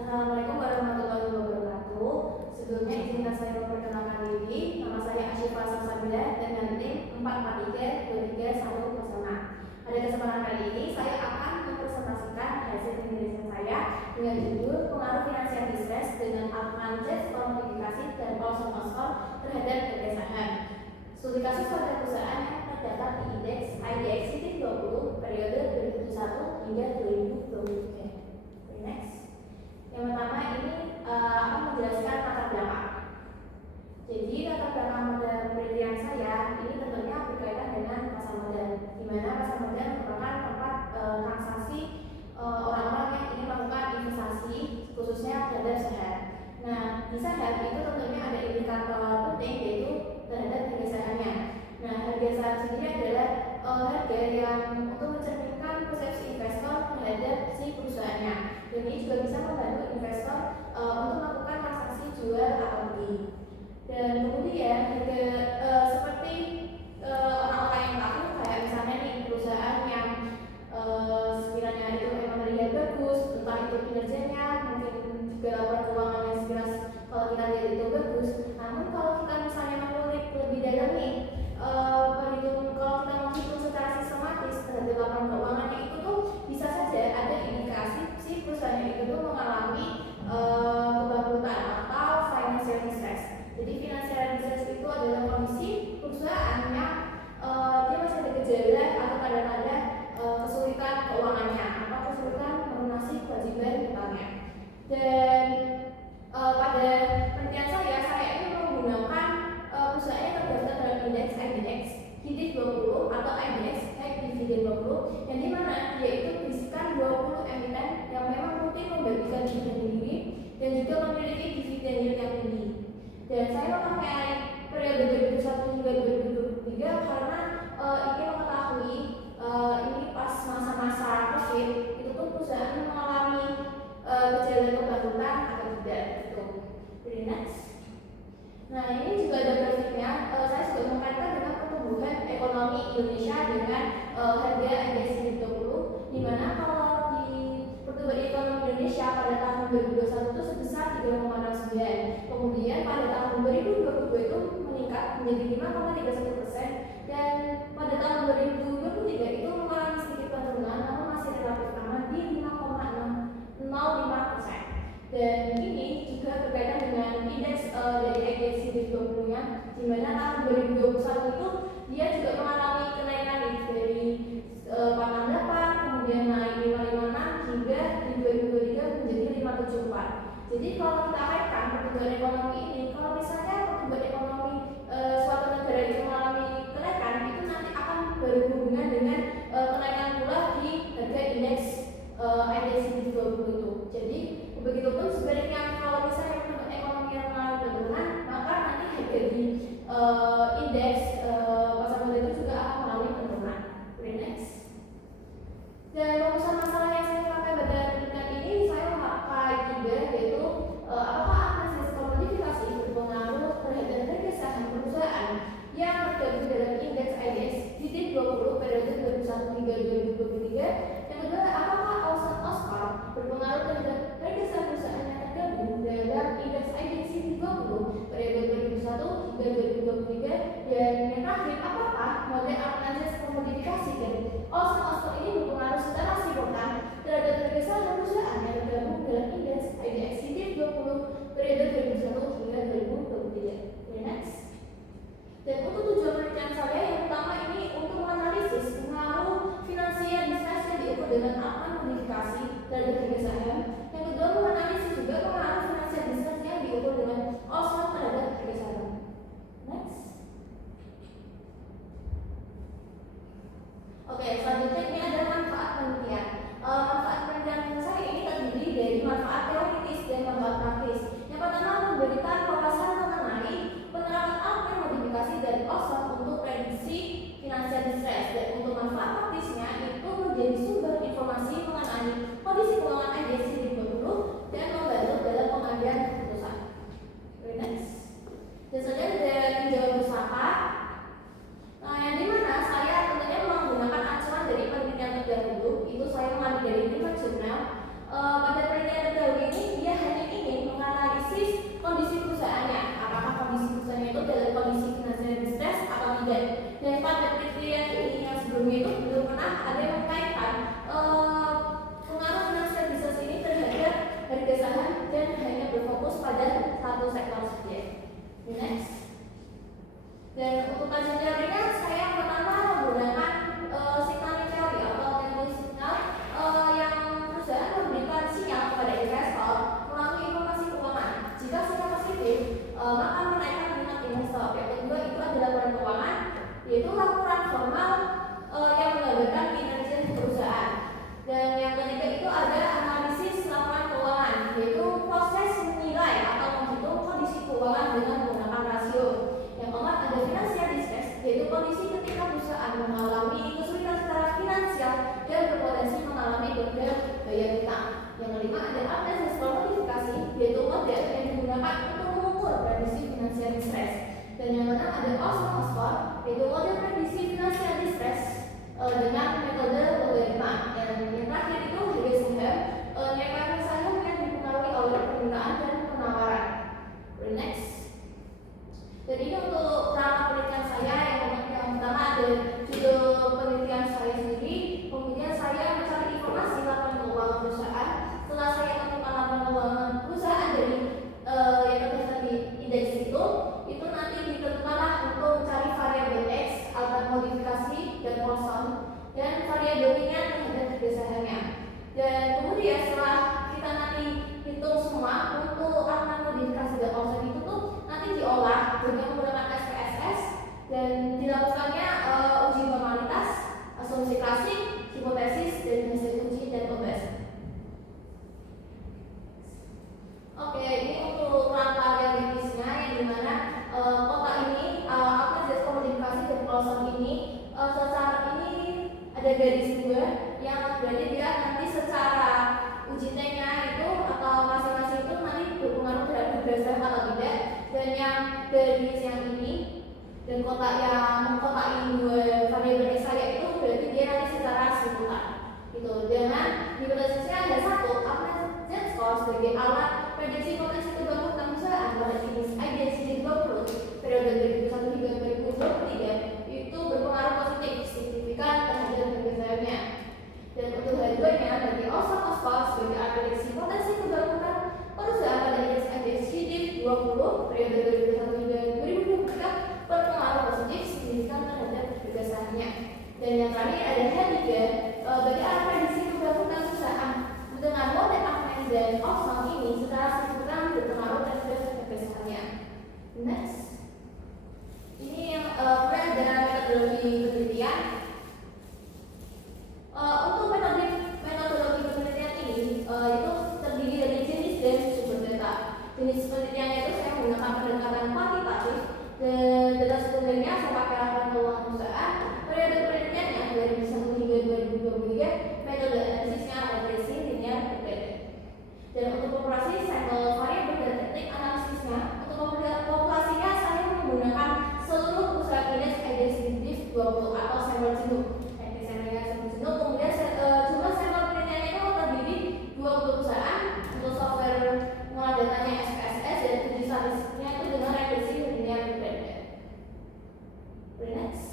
Assalamualaikum warahmatullahi wabarakatuh. Sebelumnya izinkan saya memperkenalkan diri. Nama saya Asyifa Sasabila dengan NIM 443233106. Pada kesempatan kali ini saya akan mempresentasikan hasil penelitian saya dengan judul pengaruh finansial distress dengan advantage kuantifikasi dan skor terhadap harga saham. Studi kasus pada perusahaan yang terdapat di indeks IDX 20 periode 2021 hingga 2023. Next. Yang pertama ini akan menjelaskan latar belakang. Jadi latar belakang pada penelitian saya ini tentunya berkaitan dengan pasar modal, di mana pasar modal merupakan tempat transaksi orang-orang yang ingin melakukan investasi khususnya terhadap saham. Nah, di saham itu tentunya ada indikator penting yaitu terhadap harga sahamnya. Nah, harga saham sendiri adalah harga yang untuk mencerminkan persepsi investor terhadap si perusahaannya. Dan ini juga bisa membantu investor untuk melakukan transaksi jual atau beli. Dan kemudian harga seperti orang-orang yang tahu kayak misalnya nih perusahaan yang sekiranya itu memang terlihat bagus, entah itu kinerjanya, mungkin juga laporan keuangannya sekiranya kalau kita lihat itu bagus. Namun kalau kita misalnya mengulik lebih dalam nih, kalau kita menghitung secara sistematis terhadap laporan keuangannya itu tuh bisa saja ada indikasi si perusahaan itu tuh mengalami kebangkrutan atau financial distress. Jadi financial distress itu adalah kondisi perusahaan yang dia masih ada gejala atau tanda-tanda kesulitan keuangannya atau kesulitan melunasi kewajiban utangnya. Dan pada penelitian saya ini menggunakan perusahaan yang terdaftar dalam indeks IDX HIDIX 20 atau IDX High Dividend 20, yang dimana dia itu berisikan 20 emiten yang memang rutin membagikan dividen tinggi dan juga memiliki dividen yield yang tinggi. Dan saya memakai periode 2021 hingga 2023 karena ingin mengetahui ini pas masa-masa COVID itu tuh perusahaan mengalami gejala kebangkrutan atau tidak gitu. Jadi next. Nah, ini juga ada grafiknya. Saya juga mengkaitkan dengan pertumbuhan ekonomi Indonesia dengan harga IDX 20, di mana kalau di pertumbuhan ekonomi Indonesia pada tahun 2021 itu sebesar 3,69. Kemudian pada tahun 2022 itu meningkat menjadi 5,31%, dan pada tahun 2023 itu mengalami sedikit penurunan namun masih relatif aman di 5,05%. Dan ini juga berkaitan dengan indeks dari IDX 20-nya, di mana tahun 2021 itu dia juga mengalami kenaikan dari 48, kemudian naik 556 hingga di 2023 menjadi 574. Jadi kalau kita kaitkan pertumbuhan ekonomi ini, kalau misalnya pertumbuhan ekonomi suatu negara itu mengalami kenaikan, itu nanti akan berhubungan dengan kenaikan pula di harga indeks IDX 20 itu. Jadi begitupun sebaliknya, kalau misalnya pertumbuhan ekonomi yang mengalami penurunan, maka nanti harga di indeks pasar modal itu juga akan mengalami penurunan. Next. Dan rumusan masalah yang saya pakai pada penelitian ini, saya memakai juga yaitu apakah analisis komodifikasi berpengaruh terhadap harga saham perusahaan yang tergabung dalam indeks IDX HIDIX 20 periode 2001 hingga 2023. Yang kedua, apakah skor berpengaruh terhadap harga saham perusahaan yang tergabung dalam indeks IDX HIDIX 20 periode 2001 hingga 2023. Dan ada aplikasi skor modifikasi, yaitu model yang digunakan untuk mengukur prediksi finansial distress. Dan yang keenam ada Osborne skor, yaitu model prediksi finansial distress dengan metode logaritma. Dan yang terakhir itu Higginson-Ham, nilai saham yang dipengaruhi oleh penggunaan dan penawaran. Next. Jadi untuk rangka penelitian saya yang pertama ada judul penelitian saya sendiri, kemudian saya mencari informasi laporan keuangan perusahaan. Setelah saya menemukan laporan keuangan perusahaan dari yang terdapat di indeks itu nanti ditentukanlah untuk mencari variabel X, alter modifikasi dan Poisson, dan variabel Y terhadap harga sahamnya. Dan kemudian setelah kita nanti hitung semua untuk alter modifikasi dan Poisson itu tuh nanti diolah dengan menggunakan SPSS dan dilakukannya uji normalitas, asumsi klasik, hipotesis, dan hasil uji dan pembahasan. Oke, ini untuk rangka teoretisnya yang dimana kotak ini aplikasi komunikasi dan Poisson ini secara ini ada garis dua yang berarti dia nanti secara uji T-nya itu atau masing-masing itu nanti berpengaruh terhadap berdasar atau tidak. Dan yang garis yang ini dan kotak ini dua variabel X saya itu berarti dia nanti secara simultan gitu. Dengan hipotesisnya ada satu aplikasi skor sebagai alat prediksi potensi kebangkrutan perusahaan pada jenis IDC 20 periode 2001 hingga 2023 itu berpengaruh positif signifikan terhadap harga sahamnya. Dan untuk harganya bagi Osborne skor sebagai alat prediksi potensi kebangkrutan perusahaan pada indeks IDC 20 periode 2001 hingga 2023 berpengaruh positif signifikan terhadap harga sahamnya. Dan yang terakhir ada H3 bagi alat prediksi kebangkrutan perusahaan dengan model Ahmed dan Osborne ini secara signifikan berpengaruh terhadap harga sahamnya. Next, ini yang ada metodologi penelitian. Untuk metodologi penelitian ini itu terdiri dari jenis dan sumber data. Jenis penelitiannya itu saya menggunakan pendekatan kuantitatif dan data sumbernya saya pakai laporan keuangan perusahaan. Periode penelitiannya dari 2001 hingga 2023, metode analisisnya regresi linear regression. Dan untuk populasi sampel variabel dan teknik analisisnya, untuk populasinya saya menggunakan seluruh perusahaan indeks IDC 20 atau sampel jenuh. Kemudian jumlah sampel penelitiannya itu terdiri 20 perusahaan. Untuk software mengolah datanya SPSS dan uji statistiknya itu dengan regresi linear regression. Next.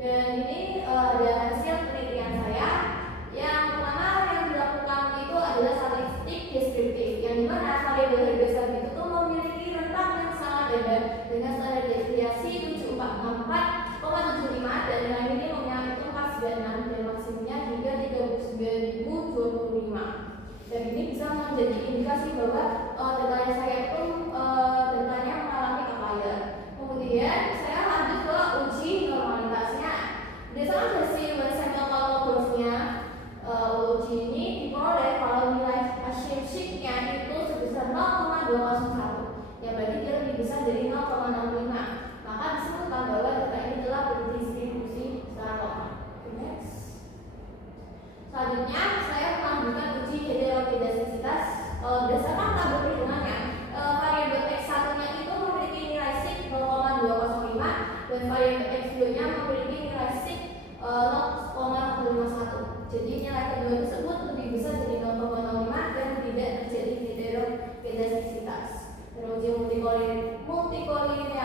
Dan ini ada hasil penelitian saya. Yang pertama yang dilakukan itu adalah statistik deskriptif, yang dimana variabel harga saham itu tuh memiliki rentang yang sangat lebar dengan standar deviasi 7464,75 dan nilai minimumnya itu 496 dan maksimumnya hingga 39.025. Dan ini bisa menjadi indikasi bahwa datanya saya itu datanya mengalami outlier. Kemudian saya lanjut ke uji normalitasnya. Berdasarkan hasil sampel kalkulasinya, uji ini diperoleh kalau nilai asymmetric-nya itu sebesar 0,201, yang berarti dia lebih besar dari 0,65. Maka disebutkan bahwa data ini telah berdistribusi secara normal. Next. Selanjutnya saya melanjutkan uji heterogenesitas. Berdasarkan tabel perhitungannya, variabel X1-nya itu memiliki nilai SIG 0,205 dan variabel X2-nya memiliki nilai SIG 0,51. Jadi nilai kedua tersebut lebih besar dari 0,05 dan tidak terjadi heterogenesitas. Dan uji multikolinear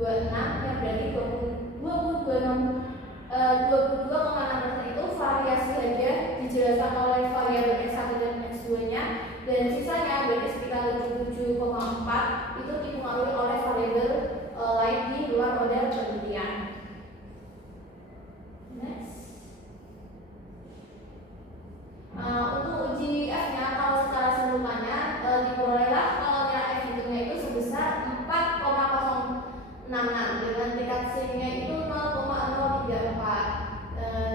yang berarti 22,6% itu variasi harga dijelaskan oleh variabel X1 dan X2 nya, dan sisanya berarti sekitar 77,4 itu dipengaruhi oleh variabel lain di luar model penelitian. Next. Untuk uji F-nya, kalau secara simultannya diperolehlah kalau nilai F hitungnya itu sebesar 4,066 dengan tingkat C-nya itu 0,034.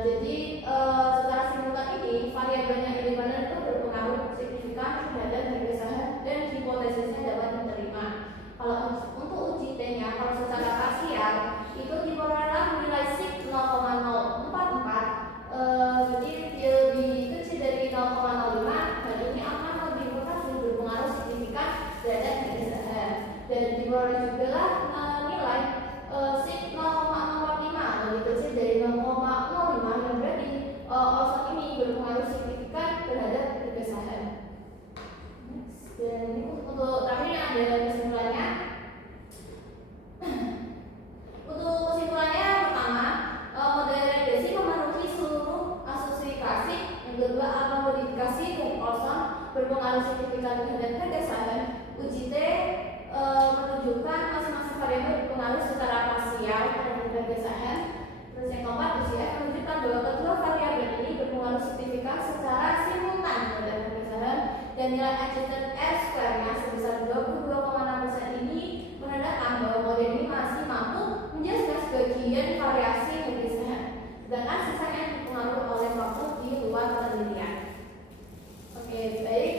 Jadi secara simultan ini variabelnya independen itu berpengaruh signifikan terhadap harga saham dan hipotesisnya dapat diterima. Kalau untuk uji T-nya, kalau secara parsial itu diperolehlah nilai SIG 0,044. Jadi lebih kecil dari 0,05, dan ini akan lebih berpengaruh signifikan terhadap harga saham. Dan diperoleh juga lah nilai SIG 0,045 lebih kecil dari 0,05, yang berarti offset ini berpengaruh signifikan terhadap harga saham. Dan ini untuk terakhirnya ada kesimpulannya. Untuk kesimpulannya, pertama, model regresi memenuhi seluruh asumsi klasik. Yang kedua, akan modifikasi dari Paulson berpengaruh signifikan terhadap harga saham. Uji T menunjukkan masing-masing variabel berpengaruh secara parsial terhadap harga saham. Terus yang keempat, uji F menunjukkan bahwa kedua variabel ini berpengaruh signifikan secara simultan terhadap harga saham, dan nilai adjusted R-square-nya sebesar 22,6% ini menandakan bahwa model ini masih mampu menjelaskan sebagian variasi harga saham, sedangkan sisanya dipengaruhi oleh faktor di luar penelitian. Oke, baik.